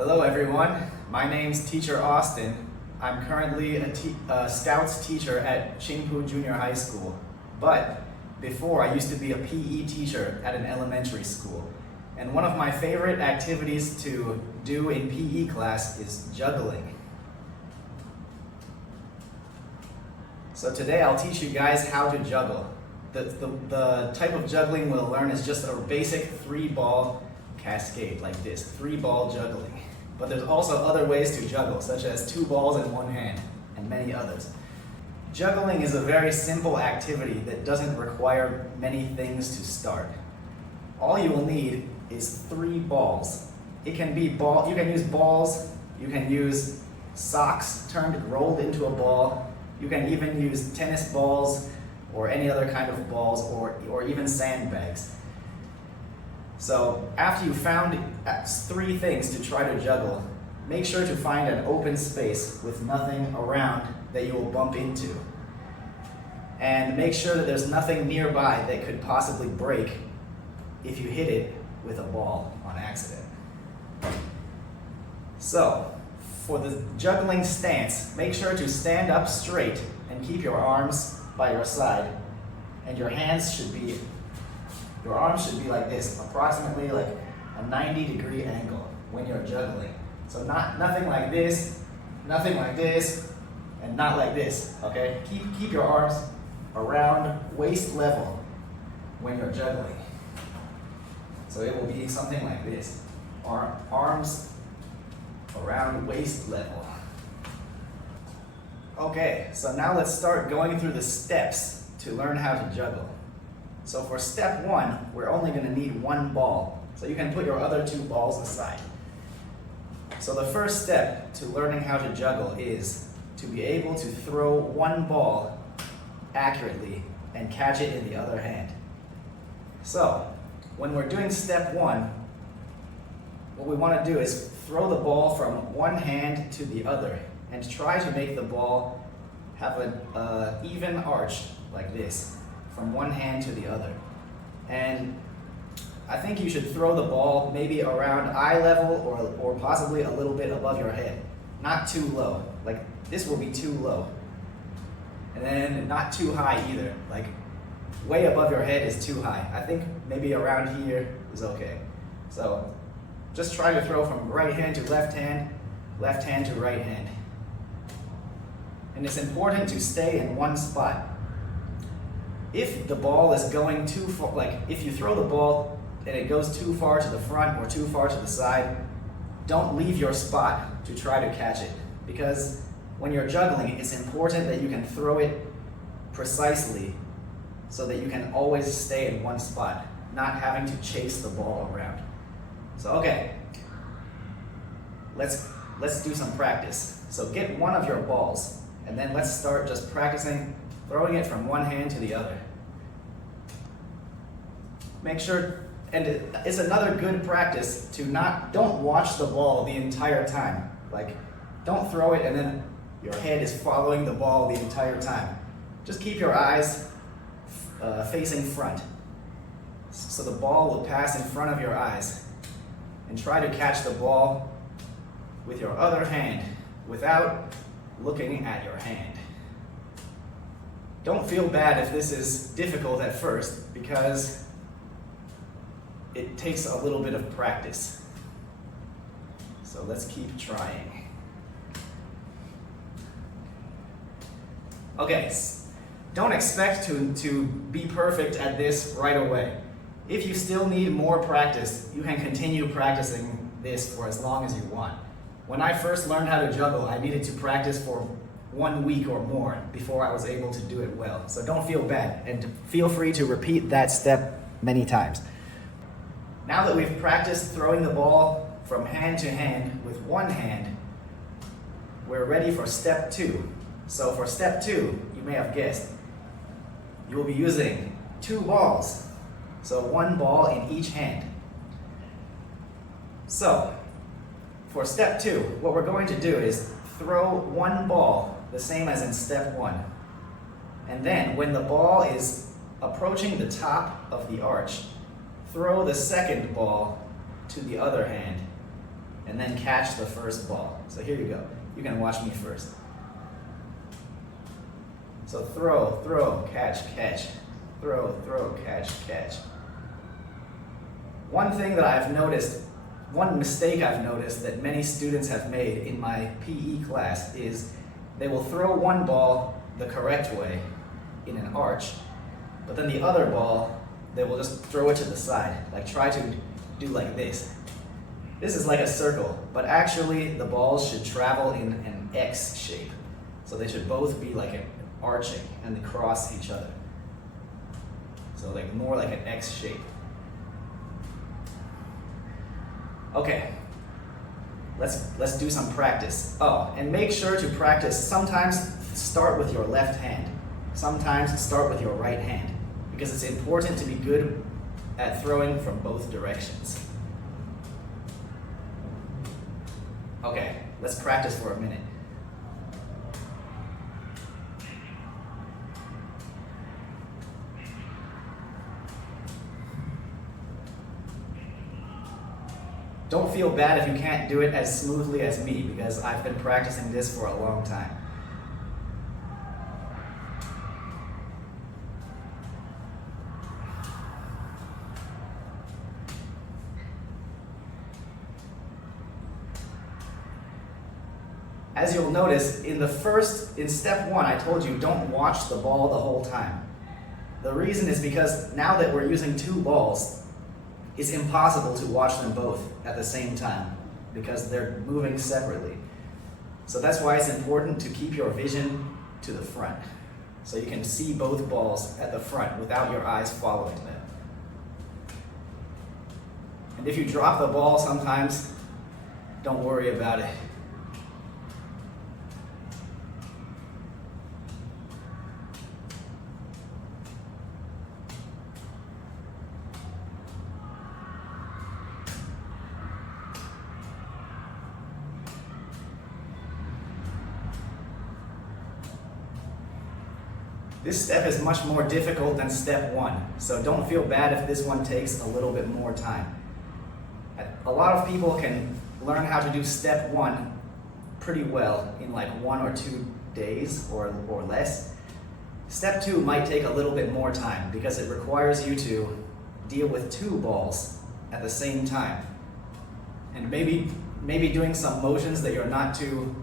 Hello everyone, my name's Teacher Austin. I'm currently a Scouts teacher at Qingpu Junior High School, but before I used to be a PE teacher at an elementary school. And one of my favorite activities to do in PE class is juggling. So today I'll teach you guys how to juggle. The type of juggling we'll learn is just a basic 3-ball cascade like this, 3-ball juggling. But there's also other ways to juggle, such as 2 balls in one hand, and many others. Juggling is a very simple activity that doesn't require many things to start. All you will need is 3 balls. It can be you can use balls, you can use socks rolled into a ball, you can even use tennis balls or any other kind of balls or even sandbags. So after you found 3 things to try to juggle, make sure to find an open space with nothing around that you will bump into. And make sure that there's nothing nearby that could possibly break if you hit it with a ball on accident. So for the juggling stance, make sure to stand up straight and keep your arms by your side, and your arms should be like this, approximately like a 90-degree angle when you're juggling. So nothing like this, and not like this, okay? Keep your arms around waist level when you're juggling. So it will be something like this, arms around waist level. Okay, so now let's start going through the steps to learn how to juggle. So for step 1, we're only going to need 1 ball. So you can put your other 2 balls aside. So the first step to learning how to juggle is to be able to throw 1 ball accurately and catch it in the other hand. So when we're doing step 1, what we want to do is throw the ball from one hand to the other and try to make the ball have an even arch like this, from one hand to the other. And I think you should throw the ball maybe around eye level or possibly a little bit above your head. Not too low, like this will be too low. And then not too high either, like way above your head is too high. I think maybe around here is okay. So just try to throw from right hand to left hand to right hand. And it's important to stay in one spot. If the ball is going too far, like if you throw the ball and it goes too far to the front or too far to the side, don't leave your spot to try to catch it. Because when you're juggling, it's important that you can throw it precisely so that you can always stay in one spot, not having to chase the ball around. So okay, let's do some practice. So get one of your balls and then let's start just practicing throwing it from one hand to the other. Make sure, and it's another good practice to don't watch the ball the entire time. Like, don't throw it and then your head is following the ball the entire time. Just keep your eyes facing front. So the ball will pass in front of your eyes. And try to catch the ball with your other hand without looking at your hand. Don't feel bad if this is difficult at first, because it takes a little bit of practice. So let's keep trying. Okay, don't expect to be perfect at this right away. If you still need more practice, you can continue practicing this for as long as you want. When I first learned how to juggle, I needed to practice for 1 week or more before I was able to do it well. So don't feel bad, and feel free to repeat that step many times. Now that we've practiced throwing the ball from hand to hand with one hand, we're ready for step 2. So for step 2, you may have guessed, you will be using 2 balls. So 1 ball in each hand. So for step 2, what we're going to do is throw 1 ball, the same as in step 1. And then when the ball is approaching the top of the arch, throw the second ball to the other hand and then catch the first ball. So here you go. You can watch me first. So throw, throw, catch, catch. Throw, throw, catch, catch. One thing that I've noticed, one mistake I've noticed that many students have made in my PE class is they will throw one ball the correct way in an arch, but then the other ball, they will just throw it to the side, like try to do like this. This is like a circle, but actually the balls should travel in an X shape. So they should both be like an arching and they cross each other. So like more like an X shape. Okay, let's do some practice. Oh, and make sure to practice. Sometimes start with your left hand. Sometimes start with your right hand, because it's important to be good at throwing from both directions. Okay, let's practice for a minute. Don't feel bad if you can't do it as smoothly as me, because I've been practicing this for a long time. As you'll notice, in step one, I told you don't watch the ball the whole time. The reason is because now that we're using two balls, it's impossible to watch them both at the same time because they're moving separately. So that's why it's important to keep your vision to the front, so you can see both balls at the front without your eyes following them. And if you drop the ball sometimes, don't worry about it. This step is much more difficult than step one, so don't feel bad if this one takes a little bit more time. A lot of people can learn how to do step one pretty well in like 1 or 2 days or less. Step two might take a little bit more time because it requires you to deal with two balls at the same time, and maybe doing some motions that you're not too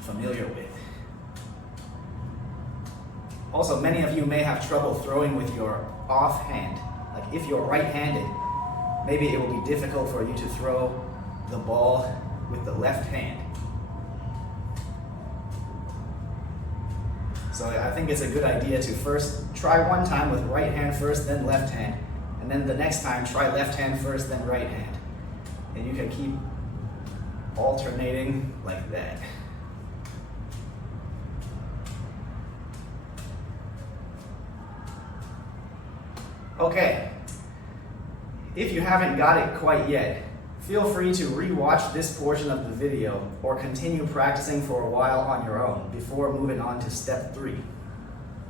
familiar with. Also, many of you may have trouble throwing with your off hand. Like if you're right-handed, maybe it will be difficult for you to throw the ball with the left hand. So I think it's a good idea to first try one time with right hand first, then left hand. And then the next time, try left hand first, then right hand. And you can keep alternating like that. Okay, if you haven't got it quite yet, feel free to re-watch this portion of the video or continue practicing for a while on your own before moving on to step 3.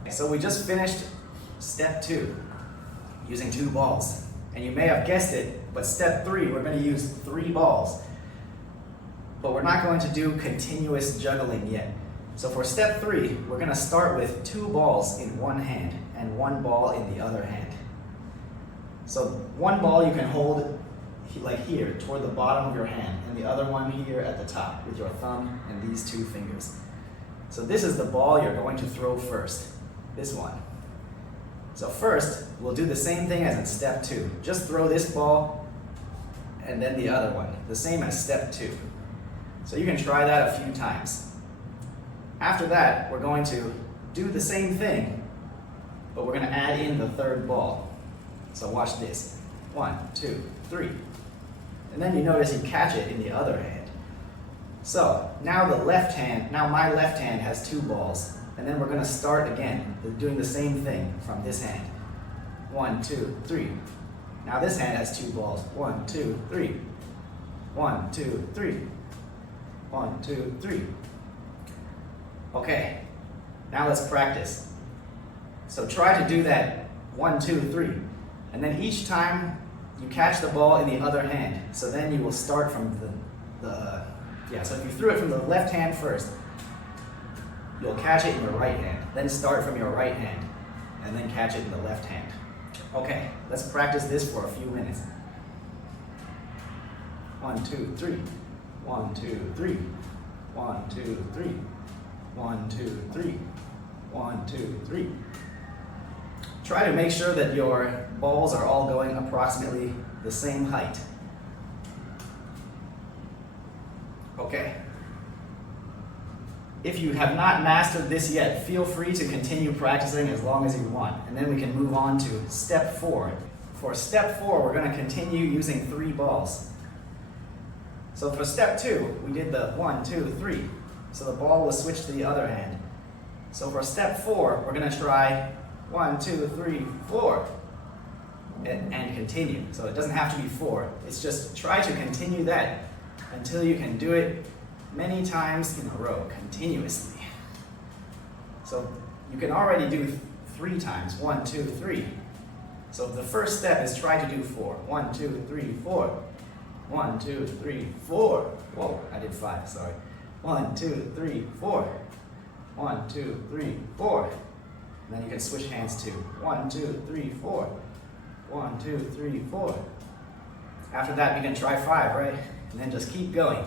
So we just finished step 2, using 2 balls. And you may have guessed it, but step 3, we're going to use 3 balls. But we're not going to do continuous juggling yet. So for step 3, we're going to start with 2 balls in one hand and 1 ball in the other hand. So one ball you can hold like here toward the bottom of your hand, and the other one here at the top with your thumb and these 2 fingers. So this is the ball you're going to throw first, this one. So first, we'll do the same thing as in step 2. Just throw this ball and then the other one, the same as step 2. So you can try that a few times. After that, we're going to do the same thing, but we're going to add in the 3rd ball. So watch this. 1, 2, 3. And then you notice you catch it in the other hand. So now my left hand has 2 balls. And then we're going to start again, doing the same thing from this hand. 1, 2, 3. Now this hand has 2 balls. 1, 2, 3. 1, 2, 3. 1, 2, 3. Okay, now let's practice. So try to do that 1, 2, 3. And then each time you catch the ball in the other hand. So then you will start from so if you threw it from the left hand first, you'll catch it in your right hand. Then start from your right hand, and then catch it in the left hand. Okay, let's practice this for a few minutes. 1, 2, 3. 1, 2, 3. 1, 2, 3. 1, 2, 3. 1, 2, 3. Try to make sure that your balls are all going approximately the same height. Okay. If you have not mastered this yet, feel free to continue practicing as long as you want, and then we can move on to step 4. For step 4, we're going to continue using 3 balls. So for step 2, we did the 1, 2, 3. So the ball will switch to the other hand. So for step 4, we're going to try 1, 2, 3, 4, and continue. So it doesn't have to be 4. It's just try to continue that until you can do it many times in a row, continuously. So you can already do 3 times, 1, 2, 3. So the first step is try to do 4. 1, 2, 3, 4. 1, 2, 3, 4. Whoa, I did 5, sorry. 1, 2, 3, 4. 1, 2, 3, 4. And then you can switch hands too. 1, 2, 3, 4. 1, 2, 3, 4. After that, you can try 5, right? And then just keep going.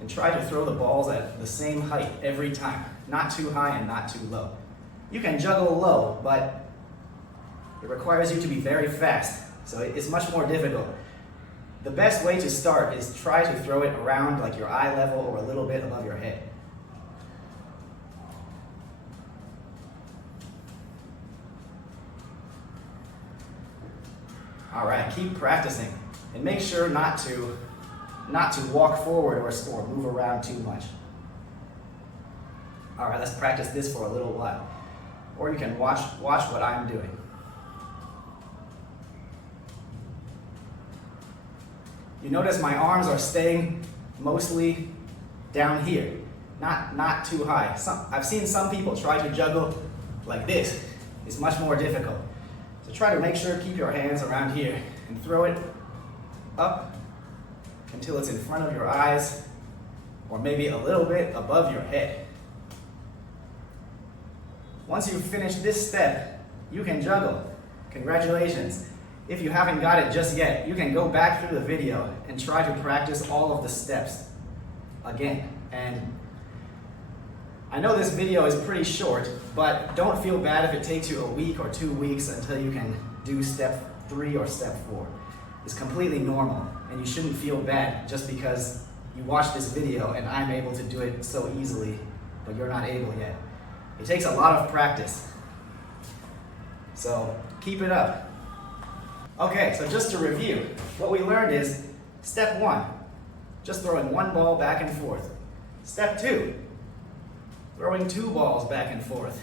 And try to throw the balls at the same height every time. Not too high and not too low. You can juggle low, but it requires you to be very fast. So it's much more difficult. The best way to start is try to throw it around like your eye level or a little bit above your head. All right, keep practicing. And make sure not to walk forward or move around too much. All right, let's practice this for a little while. Or you can watch what I'm doing. You notice my arms are staying mostly down here, not too high. I've seen some people try to juggle like this. It's much more difficult. So try to make sure, keep your hands around here and throw it up until it's in front of your eyes, or maybe a little bit above your head. Once you've finished this step, you can juggle. Congratulations. If you haven't got it just yet, you can go back through the video and try to practice all of the steps again. And I know this video is pretty short, but don't feel bad if it takes you a week or 2 weeks until you can do step 3 or step 4. It's completely normal, and you shouldn't feel bad just because you watched this video and I'm able to do it so easily, but you're not able yet. It takes a lot of practice. So keep it up. Okay, so just to review, what we learned is step 1, just throwing 1 ball back and forth. Step 2, throwing 2 balls back and forth.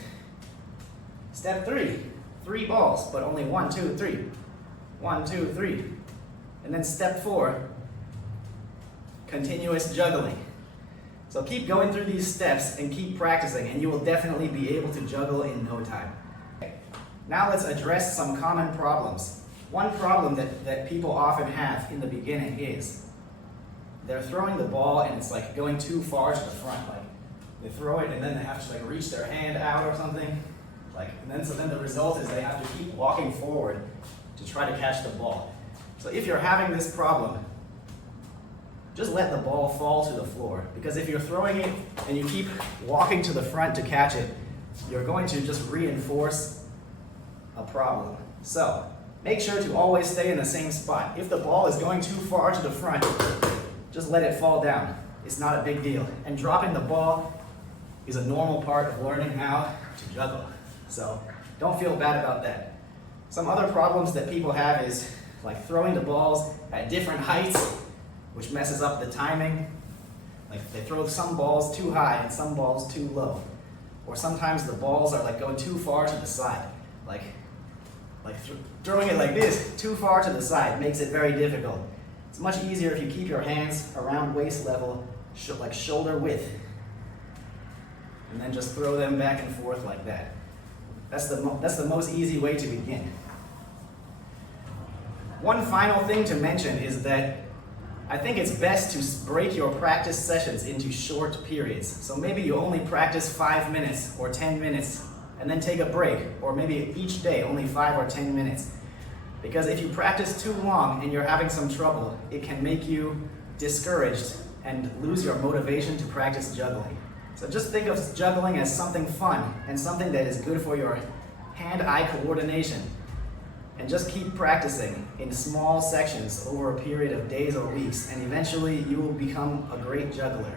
Step 3, 3 balls, but only 1, 2, 3. 1, 2, 3. And then step 4, continuous juggling. So keep going through these steps and keep practicing, and you will definitely be able to juggle in no time. Now let's address some common problems. One problem that people often have in the beginning is they're throwing the ball and it's like going too far to the front. Like they throw it and then they have to like reach their hand out or something. So then the result is they have to keep walking forward to try to catch the ball. So if you're having this problem, just let the ball fall to the floor, because if you're throwing it and you keep walking to the front to catch it, you're going to just reinforce a problem. So make sure to always stay in the same spot. If the ball is going too far to the front, just let it fall down. It's not a big deal. And dropping the ball is a normal part of learning how to juggle. So don't feel bad about that. Some other problems that people have is like throwing the balls at different heights, which messes up the timing. Like they throw some balls too high and some balls too low. Or sometimes the balls are like going too far to the side. Like throwing it like this, too far to the side, makes it very difficult. It's much easier if you keep your hands around waist level, like shoulder width. And then just throw them back and forth like that. That's the most easy way to begin. One final thing to mention is that I think it's best to break your practice sessions into short periods. So maybe you only practice 5 minutes or 10 minutes and then take a break, or maybe each day only 5 or 10 minutes. Because if you practice too long and you're having some trouble, it can make you discouraged and lose your motivation to practice juggling. So just think of juggling as something fun and something that is good for your hand-eye coordination. And just keep practicing in small sections over a period of days or weeks, and eventually you will become a great juggler.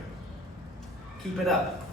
Keep it up.